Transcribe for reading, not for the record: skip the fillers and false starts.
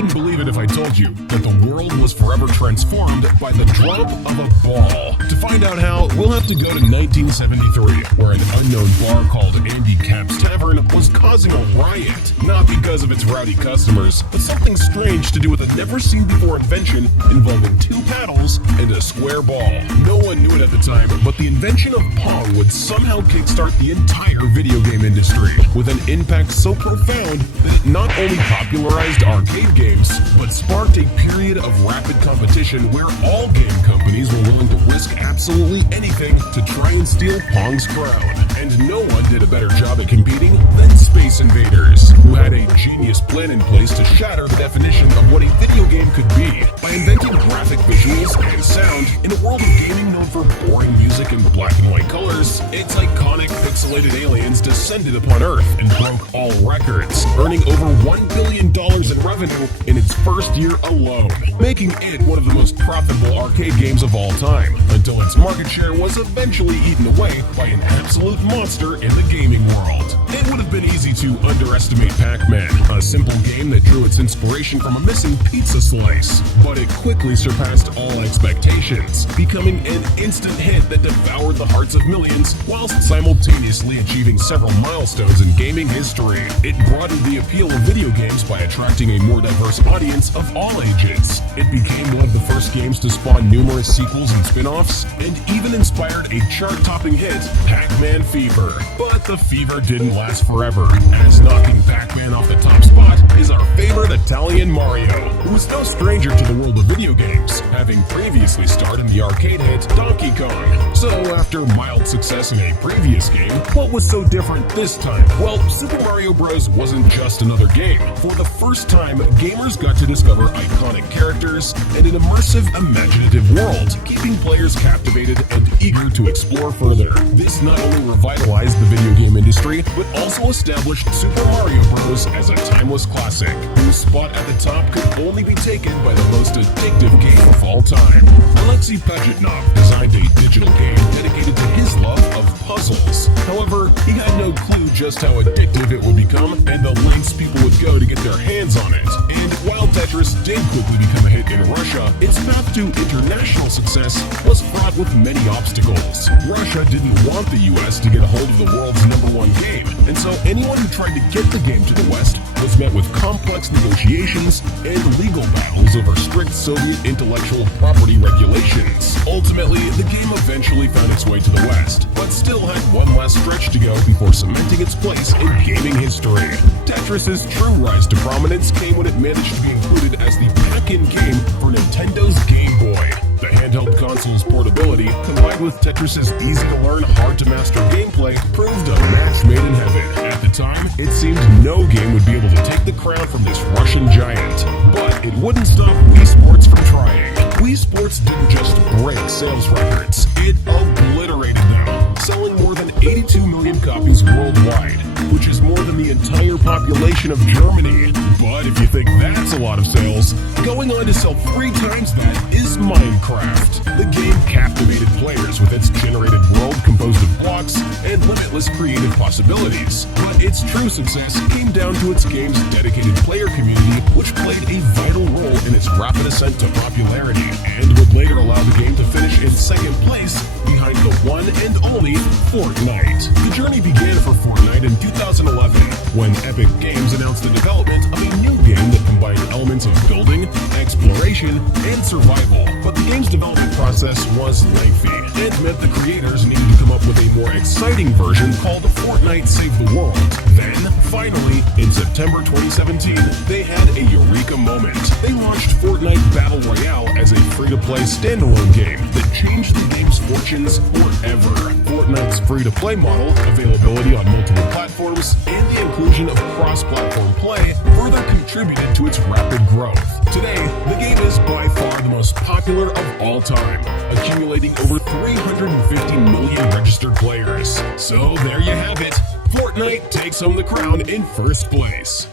wouldn't believe it if I told you that the world was forever transformed by the drop of a ball. To find out how, we'll have to go to 1973, where an unknown bar called Andy Cap's Tavern was causing a riot, not because of its rowdy customers, but something strange to do with a never-seen-before invention involving 2 paddles and a square ball. No one knew it at the time, but the invention of Pong would somehow kickstart the entire video game industry, with an impact so profound that it not only popularized arcade games, but sparked a period of rapid competition where all game companies were willing to risk absolutely anything to try and steal Pong's crown. And no one did a better job at competing than Space Invaders, who had a genius plan in place to shatter the definition of what a video game could be by inventing graphic visuals and sound in a world of gaming known for boring music and black and white colors. Its iconic pixelated aliens descended upon Earth and broke all records, earning over $1 billion in revenue in its first year alone, making it one of the most profitable arcade games of all time, until its market share was eventually eaten away by an absolute monster in the gaming world. It would have been easy to underestimate Pac-Man, a simple game that drew its inspiration from a missing pizza slice, but it quickly surpassed all expectations, becoming an instant hit that devoured the hearts of millions whilst simultaneously achieving several milestones in gaming history. It broadened the appeal of video games by attracting a more diverse audience of all ages. It became one of the first games to spawn numerous sequels and spin-offs, and even inspired a chart-topping hit, Pac-Man Fever. But the fever didn't last forever, as knocking Pac-Man off the top spot is our favorite Italian Mario, who is no stranger to the world of video games, having previously starred in the arcade hit Donkey Kong. So after mild success in a previous game, what was so different this time? Well, Super Mario Bros. Wasn't just another game. For the first time, gamers got to discover iconic characters and an immersive, imaginative world, keeping players captivated and eager to explore further. This not only revitalized the video game industry, but also established Super Mario Bros. As a timeless classic, whose spot at the top could only be taken by the most addictive game of all time. Alexei Pajitnov designed a digital game dedicated to his love of puzzles. However, he had no clue just how addictive it would become and the lengths people would go to get their hands on it. And while Tetris did quickly become a hit in Russia, its path to international success was fraught with many obstacles. Russia didn't want the US to get a hold of the world's #1 game, and so anyone who tried to get the game to the West was met with complex negotiations and legal battles over strict Soviet intellectual property regulations. Ultimately, the game eventually found its way to the West, but still had one last stretch to go before cementing its place in gaming history. Tetris's true rise to prominence came when it managed to be included as the back-end game for Nintendo's Game Boy. The handheld console's portability, combined with Tetris's easy-to-learn, hard-to-master gameplay, proved a match made in heaven. At the time, it seemed no game would be able to take the crown from this Russian giant. But it wouldn't stop Wii Sports from trying. Wii Sports didn't just break sales records, it obliterated them, selling more than 82 million copies worldwide, which is more than the entire population of Germany. But if you think that's a lot of sales, going on to sell 3 times that is Minecraft. The game captivated players with its generated world composed of blocks and limitless creative possibilities. But its true success came down to its game's dedicated player community, which played a vital role in its rapid ascent to popularity, and would later allow the game to finish in second place behind the one and only Fortnite. The journey began for Fortnite in 2011, when Epic Games announced the development of a new game that combined elements of building, exploration, and survival. But the game's development process was lengthy, and meant the creators needed to come up with a more exciting version called Fortnite Save the World. Then, finally, in September 2017, they had a eureka moment. They launched Fortnite Battle Royale as a free-to-play standalone game that changed the game's fortunes forever. Fortnite's free-to-play model, availability on multiple platforms, and the inclusion of cross-platform play further contributed to its rapid growth. Today, the game is by far the most popular of all time, accumulating over 350 million registered players. So there you have it. Fortnite takes home the crown in first place.